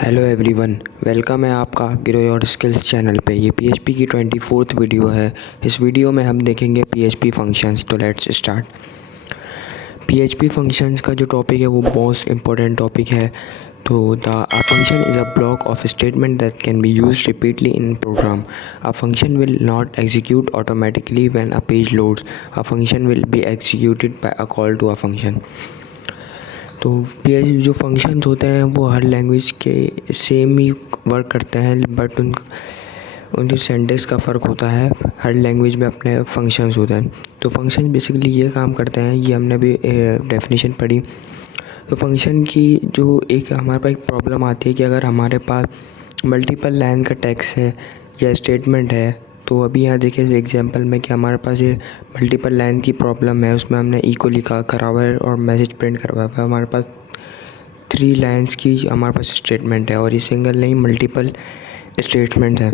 Hello everyone, welcome है आपका grow your skills channel पे। ये पीएचपी की 24th वीडियो है। इस वीडियो में हम देखेंगे पीएचपी फंक्शंस। तो लेट्स स्टार्ट। पीएचपी फंक्शंस का जो टॉपिक है वो मोस्ट इम्पोर्टेंट टॉपिक है। तो the function is a block of statement that can be used repeatedly in program. A function will not execute automatically when a page loads. A function will be executed by a call to a function. तो PHP जो functions होते हैं वो हर language के same ही work करते हैं, बट उनके सिंटैक्स का फ़र्क होता है। हर लैंग्वेज में अपने फंक्शंस होते हैं। तो फंक्शन बेसिकली ये काम करते हैं, ये हमने भी डेफिनेशन पढ़ी। तो फंक्शन की जो एक हमारे पास एक प्रॉब्लम आती है कि अगर हमारे पास मल्टीपल लाइन का टेक्स्ट है या स्टेटमेंट है, तो अभी यहाँ देखिए इस एग्जांपल में कि हमारे पास ये मल्टीपल लाइन की प्रॉब्लम है। उसमें हमने इको लिखा करा हुआ है और मैसेज प्रिंट करवा हुआ है। हमारे पास 3 लाइन्स की हमारे पास स्टेटमेंट है और ये सिंगल नहीं मल्टीपल स्टेटमेंट है।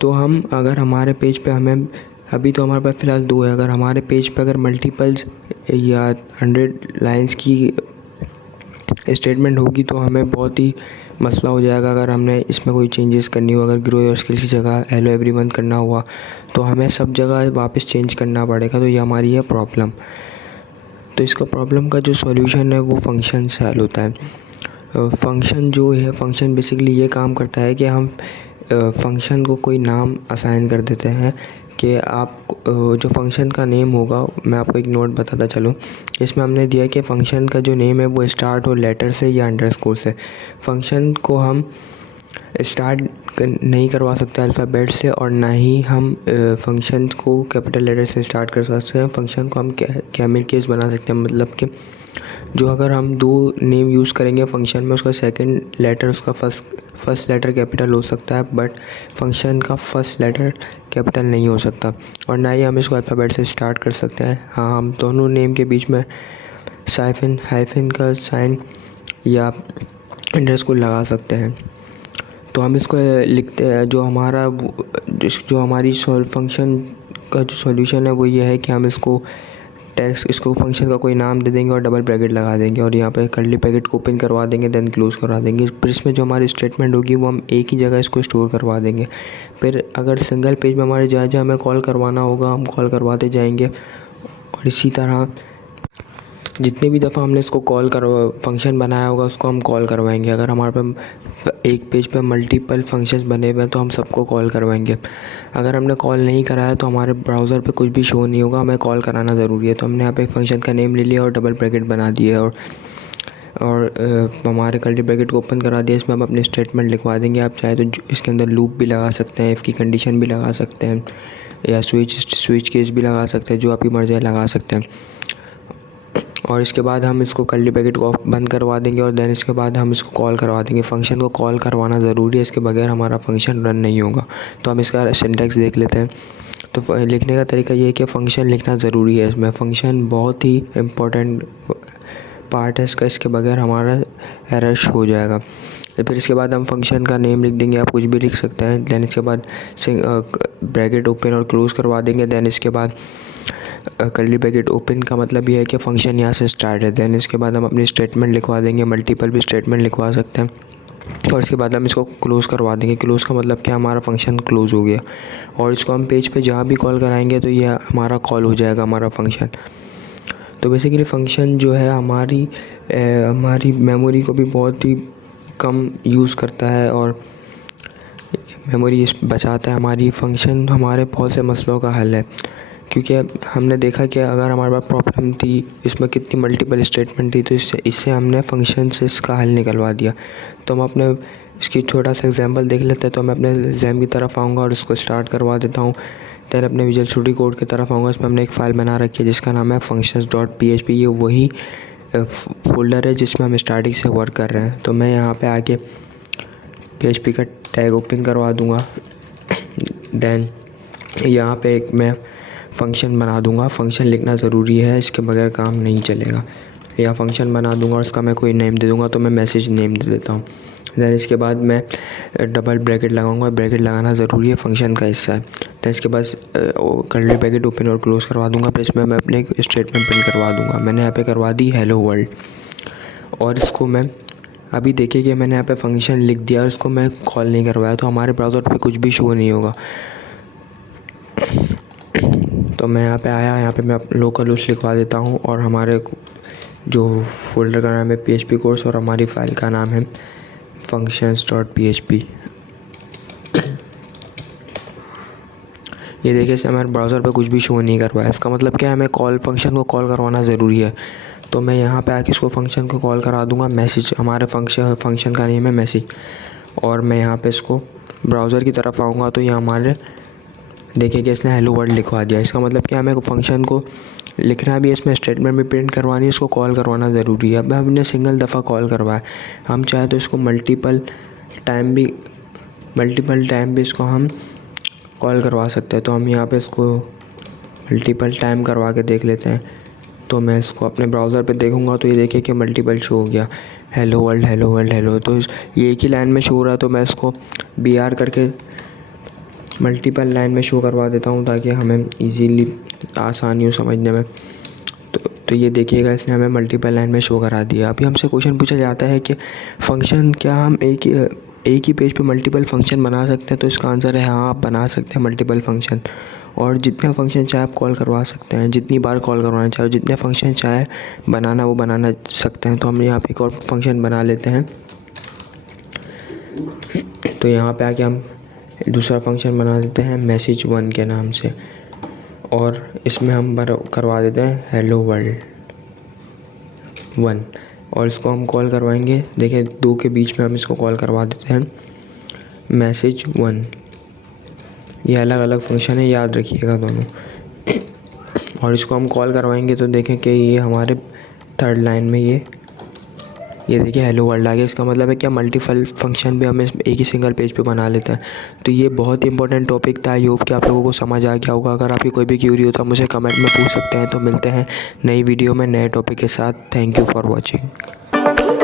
तो हम अगर हमारे पेज पे हमें अभी तो हमारे पास फ़िलहाल 2 है। अगर हमारे पेज पे अगर मल्टीपल्स या 100 लाइन्स की स्टेटमेंट होगी तो हमें बहुत ही मसला हो जाएगा। अगर हमने इसमें कोई चेंजेस करनी हो, अगर ग्रो योर स्किल्स की जगह हेलो एवरीवन करना हुआ तो हमें सब जगह वापस चेंज करना पड़ेगा। तो ये हमारी है प्रॉब्लम। तो इसका प्रॉब्लम का जो सॉल्यूशन है वो फंक्शन से हल होता है। फंक्शन जो है, फंक्शन बेसिकली ये काम करता है कि हम फंक्शन को कोई नाम असाइन कर देते हैं कि आप जो फंक्शन का नेम होगा, मैं आपको एक नोट बताता चलूँ। इसमें हमने दिया कि फ़ंक्शन का जो नेम है वो स्टार्ट हो लेटर से या अंडरस्कोर से। फंक्शन को हम स्टार्ट नहीं करवा सकते अल्फ़ाबेट से, और ना ही हम फंक्शन को कैपिटल लेटर से स्टार्ट कर सकते हैं। फंक्शन को हम कैमल केस बना सकते हैं, मतलब कि जो अगर हम 2 नेम यूज़ करेंगे फंक्शन में, उसका सेकंड लेटर उसका फर्स्ट लेटर कैपिटल हो सकता है, बट फंक्शन का फर्स्ट लेटर कैपिटल नहीं हो सकता। और ना ही हम इसको अल्फ़ाबेट से स्टार्ट कर सकते हैं। हाँ, हम दोनों नेम के बीच में हाइफन का साइन या अंडरस्कोर लगा सकते हैं। तो हम इसको लिखते हैं, जो हमारी फंक्शन का जो सॉल्यूशन है वो ये है कि हम इसको फंक्शन का कोई नाम दे देंगे और डबल ब्रैकेट लगा देंगे और यहाँ पे कर्ली ब्रैकेट को ओपन करवा देंगे, देन क्लोज करवा देंगे। फिर इसमें जो हमारी स्टेटमेंट होगी वो हम एक ही जगह इसको स्टोर करवा देंगे। फिर अगर सिंगल पेज में हमारे जहाँ हमें कॉल करवाना होगा हम कॉल करवाते जाएंगे। और इसी तरह जितनी भी दफ़ा हमने इसको फंक्शन बनाया होगा उसको हम कॉल करवाएंगे। अगर हमारे पास एक पेज पे मल्टीपल फंक्शंस बने हुए हैं तो हम सबको कॉल करवाएंगे। अगर हमने कॉल नहीं कराया तो हमारे ब्राउज़र पे कुछ भी शो नहीं होगा, हमें कॉल कराना ज़रूरी है। तो हमने यहाँ पे फंक्शन का नेम ले लिया और डबल ब्रैकेट बना दिया और हमारे कर्ली ब्रैकेट को ओपन करा दिया। इसमें हम अपनी स्टेटमेंट लिखवा देंगे। आप चाहे तो इसके अंदर लूप भी लगा सकते हैं, इफ़ की कंडीशन भी लगा सकते हैं, या स्विच केस भी लगा सकते हैं, जो आपकी मर्ज़ी है लगा सकते हैं। और इसके बाद हम इसको कर्ली ब्रैकेट को बंद करवा देंगे और देन इसके बाद हम इसको कॉल करवा देंगे। फंक्शन को कॉल करवाना ज़रूरी है, इसके बगैर हमारा फंक्शन रन नहीं होगा। तो हम इसका सिंटैक्स देख लेते हैं। तो लिखने का तरीका ये है कि फ़ंक्शन लिखना ज़रूरी है। इसमें फ़ंक्शन बहुत ही इम्पोर्टेंट पार्ट है इसका, इसके बगैर हमारा एरर हो जाएगा। फिर इसके बाद हम फंक्शन का नेम लिख देंगे, आप कुछ भी लिख सकते हैं। दैन इसके बाद ब्रैकेट ओपन और क्लोज़ करवा देंगे। दैन इसके बाद कर्ली ब्रैकेट ओपन का मतलब ये है कि फ़ंक्शन यहाँ से स्टार्ट है। दैन इसके बाद हम अपनी स्टेटमेंट लिखवा देंगे, मल्टीपल भी स्टेटमेंट लिखवा सकते हैं। और इसके बाद हम इसको क्लोज़ करवा देंगे। क्लोज़ का मतलब कि हमारा फंक्शन क्लोज़ हो गया और इसको हम पेज पे जहाँ भी कॉल कराएंगे तो ये हमारा कॉल हो जाएगा, हमारा फंक्शन। तो बेसिकली फ़ंक्शन जो है हमारी मेमोरी को भी बहुत ही कम यूज़ करता है और मेमोरी बचाता है हमारी। फंक्शन हमारे बहुत से मसलों का हल है, क्योंकि हमने देखा कि अगर हमारे पास प्रॉब्लम थी, इसमें कितनी मल्टीपल स्टेटमेंट थी, तो इससे हमने फंक्शन से इसका हल निकलवा दिया। तो हम अपने इसकी छोटा सा एग्जांपल देख लेते हैं। तो मैं अपने एग्जाम की तरफ आऊँगा और इसको स्टार्ट करवा देता हूँ। दैन अपने विजुअल स्टूडियो कोड की तरफ आऊँगा। इसमें हमने एक फ़ाइल बना रखी है जिसका नाम है functions.php। ये वही फोल्डर है जिसमें हम स्टार्टिंग से वर्क कर रहे हैं। तो मैं यहाँ पे आके PHP का टैग ओपन करवा दूँगा। दैन यहाँ पे एक मैं फ़ंक्शन बना दूँगा। फ़ंक्शन लिखना ज़रूरी है, इसके बगैर काम नहीं चलेगा। या फंक्शन बना दूँगा और उसका मैं कोई नेम दे दूँगा। तो मैं मैसेज नेम दे देता हूँ। देन इसके बाद मैं डबल ब्रैकेट लगाऊंगा। ब्रैकेट लगाना ज़रूरी है, फंक्शन का हिस्सा है। देन इसके बाद कर्ली ब्रैकेट ओपन और क्लोज़ करवा दूंगा। फिर इसमें मैं अपने स्टेटमेंट प्रिंट करवा दूंगा। मैंने यहाँ पे करवा दी हेलो वर्ल्ड। और इसको मैं अभी देखिए कि मैंने यहाँ पे फंक्शन लिख दिया, उसको मैं कॉल नहीं करवाया, तो हमारे ब्राउज़र पे कुछ भी शो नहीं होगा। तो मैं यहाँ पे आया, यहाँ पे मैं लोकल होस्ट लिखवा देता हूँ और हमारे जो फोल्डर का नाम है PHP कोर्स और हमारी फ़ाइल का नाम है functions.php। ये देखिए से हमारे ब्राउज़र पे कुछ भी शो नहीं कर पाया। इसका मतलब क्या है, हमें फंक्शन को कॉल करवाना ज़रूरी है। तो मैं यहाँ पे आके इसको फंक्शन को कॉल करा दूँगा। मैसेज, हमारे फंक्शन का नेम है मैसेज। और मैं यहाँ पे इसको ब्राउज़र की तरफ आऊँगा तो ये हमारे देखिए कि इसने हेलो वर्ल्ड लिखवा दिया। इसका मतलब क्या, हमें फंक्शन को लिखना भी, इसमें स्टेटमेंट भी प्रिंट करवानी है, इसको कॉल करवाना ज़रूरी है। अब हमने सिंगल दफ़ा कॉल करवाया, हम चाहे तो इसको मल्टीपल टाइम भी इसको हम कॉल करवा सकते हैं। तो हम यहाँ पे इसको मल्टीपल टाइम करवा के देख लेते हैं। तो मैं इसको अपने ब्राउज़र पे देखूँगा तो ये देखिए कि मल्टीपल शो हो गया, hello world hello world hello. तो ये एक ही लाइन में शो हो रहा है, तो मैं इसको BR करके मल्टीपल लाइन में शो करवा देता हूँ ताकि हमें इजीली आसानी हो समझने में। तो ये देखिएगा इसने हमें मल्टीपल लाइन में शो करा दिया। अभी हमसे क्वेश्चन पूछा जाता है कि फ़ंक्शन, क्या हम एक ही पेज पे मल्टीपल फंक्शन बना सकते हैं? तो इसका आंसर है हाँ, आप बना सकते हैं मल्टीपल फंक्शन। और जितने फंक्शन चाहे आप कॉल करवा सकते हैं, जितनी बार कॉल करवाना चाहे, जितने फंक्शन चाहे बनाना वो बनाना सकते हैं। तो हम यहाँ पे एक और फंक्शन बना लेते हैं। तो यहाँ पे आके हम दूसरा फंक्शन बना देते हैं message1 के नाम से, और इसमें हम करवा देते हैं हेलो वर्ल्ड 1, और इसको हम कॉल करवाएंगे। देखिए 2 के बीच में हम इसको कॉल करवा देते हैं message1। ये अलग अलग फंक्शन है, याद रखिएगा दोनों। और इसको हम कॉल करवाएंगे तो देखें कि ये हमारे थर्ड लाइन में ये देखिए हेलो वर्ल्ड आ गया। इसका मतलब है क्या, मल्टीपल फंक्शन भी हमें एक ही सिंगल पेज पे बना लेता है। तो ये बहुत ही इंपॉर्टेंट टॉपिक था। आई होप कि आप लोगों को समझ आ गया होगा। अगर आपकी कोई भी क्यूरी हो तो मुझे कमेंट में पूछ सकते हैं। तो मिलते हैं नई वीडियो में नए टॉपिक के साथ। Thank you for watching.